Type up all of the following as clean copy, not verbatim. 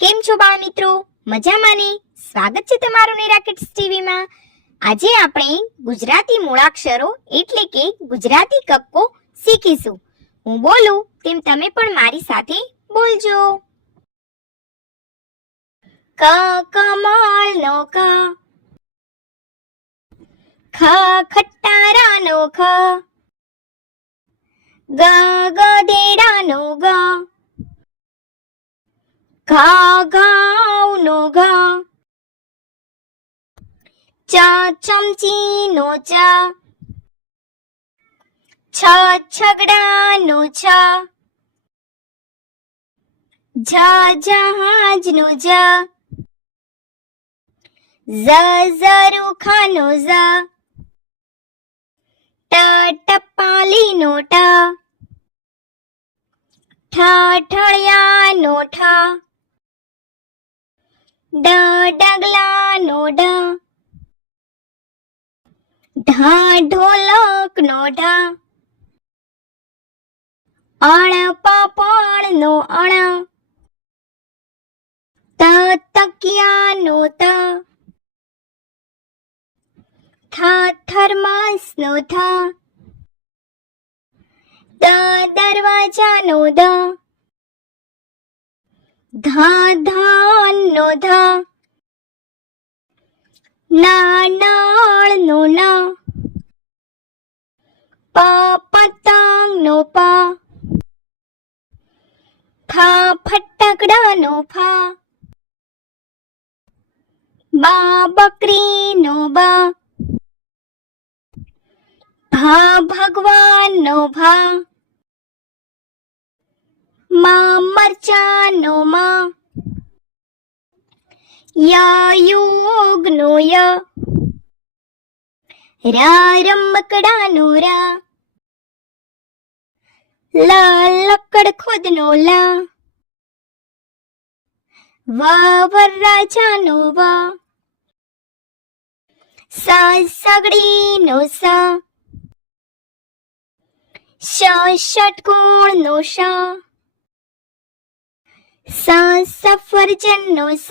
કેમ છો બાળ મિત્રો? મજામાં ને? સ્વાગત છે તમારું નિરાકિડ્સ ટીવીમાં. આજે આપણે ગુજરાતી મૂળાક્ષરો એટલે કે ગુજરાતી કક્કો શીખીશું. હું બોલું તેમ તમે પણ મારી સાથે બોલજો. ક કમળનો ક, ખ ખટારાનો ખ, ગ ગધેડાનો ગ, ઘા ઘાવનો ઘા, ચ ચમચીનો ચ, છ છગડાનો છ, જ જહાજનો જ, ઝ ઝરૂખાનો ઝ, ટ ટપાલીનો ટ, ઠ ઠળિયાનો ઠ, ડ ડગલાનો ડ, ઢ ઢોલકનો ઢ, અણ પાપણનો અણ, ત તકિયાનો ત, થ થર્માસનો થ, દ દરવાજાનો દ, ધ ધાનનો ધ, ન નળનો ન, પ પતંગનો પ, ફ ફટકડાનો ફ, બ બકરીનો બ, ભ ભગવાનનો ભ, મ મરચાનો મ, ય યોગનો ય, ર રમકડાનો ર, લ લકડખોદનો લ, વ વરરાજાનો વ, સ સગડીનો સ, શ ષટકોણનો શ, સ સફરજનનો સ,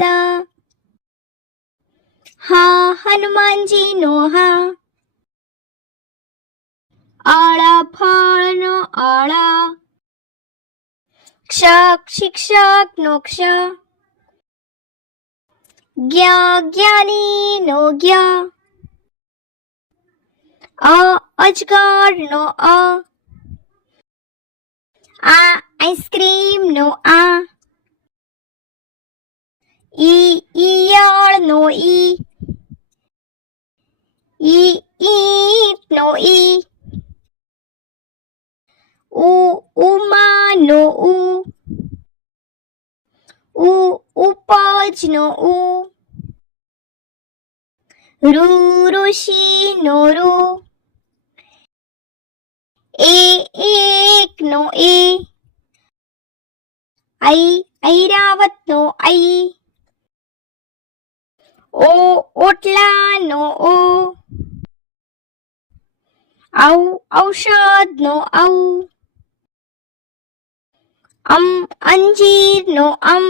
હ હનુમાનજીનો હ, અળ ફળનો અળ, ક્ષ શિક્ષકનો ક્ષ, જ્ઞ જ્ઞાનીનો જ્ઞ, અજગરનો અ, આ આઈસ્ક્રીમનો આ, ઈયળનો ઈ, ઈંટનો ઈ, ઉમાનો ઉ, ઉપજનો ઉ, ઋષિનો ઋ, એકનો એ, ઐરાવતનો ઐ, ઓટલાનો ઓ, ઔષધનો ઔ, અંજીરનો અમ,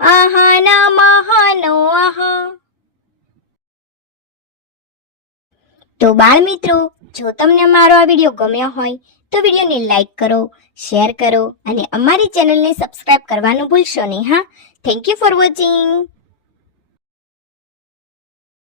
આહાના મહાનો આહ. તો બાળ મિત્રો, જો તમને અમારો આ વિડીયો ગમ્યો હોય તો વિડીયોને લાઈક કરો, શેર કરો અને અમારી ચેનલને સબસ્ક્રાઇબ કરવાનું ભૂલશો નહીં. હા, થેન્ક યુ ફોર વોચિંગ.